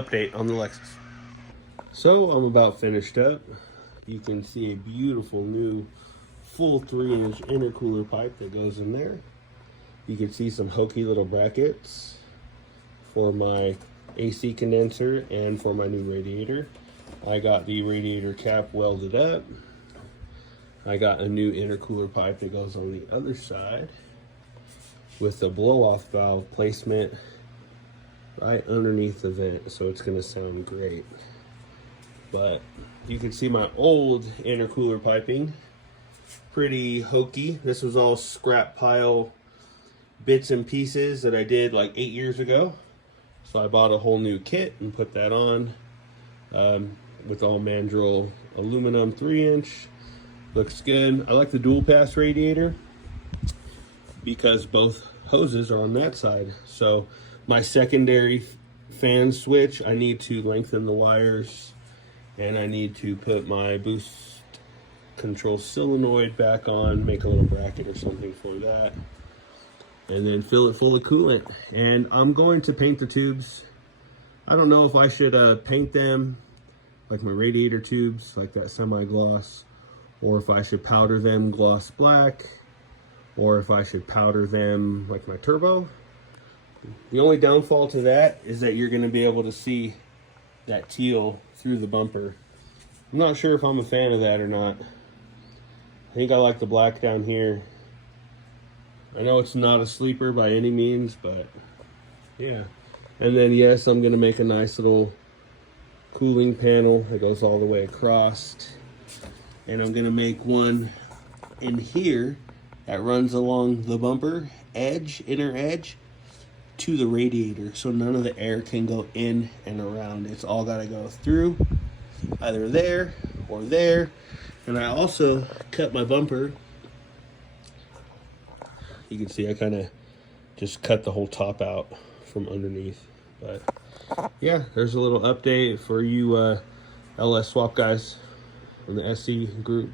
update on the Lexus. So I'm about finished up. You can see a beautiful new full 3-inch intercooler pipe that goes in there. You can see some hokey little brackets for my AC condenser and for my new radiator. I got the radiator cap welded up. I got a new intercooler pipe that goes on the other side with the blow-off valve placement right underneath the vent, so it's going to sound great. But you can see my old intercooler piping, pretty hokey. This was all scrap pile bits and pieces that I did like 8 years ago. So I bought a whole new kit and put that on with all mandrel aluminum 3-inch. Looks good. I like the dual pass radiator because both hoses are on that side. So my secondary fan switch, I need to lengthen the wires, and I need to put my boost control solenoid back on, make a little bracket or something for that, and then fill it full of coolant. And I'm going to paint the tubes. I don't know if I should paint them like my radiator tubes, like that semi-gloss, or if I should powder them gloss black, or if I should powder them like my turbo. The only downfall to that is that you're going to be able to see that teal through the bumper. I'm not sure if I'm a fan of that or not. I think I like the black down here. I know it's not a sleeper by any means, but yeah. And then yes, I'm going to make a nice little cooling panel that goes all the way across. And I'm going to make one in here that runs along the bumper edge, inner edge, to the radiator, so none of the air can go in and around. It's all got to go through either there or there. And I also cut my bumper. You can see I kind of just cut the whole top out from underneath. But yeah, there's a little update for you LS swap guys from the SC group.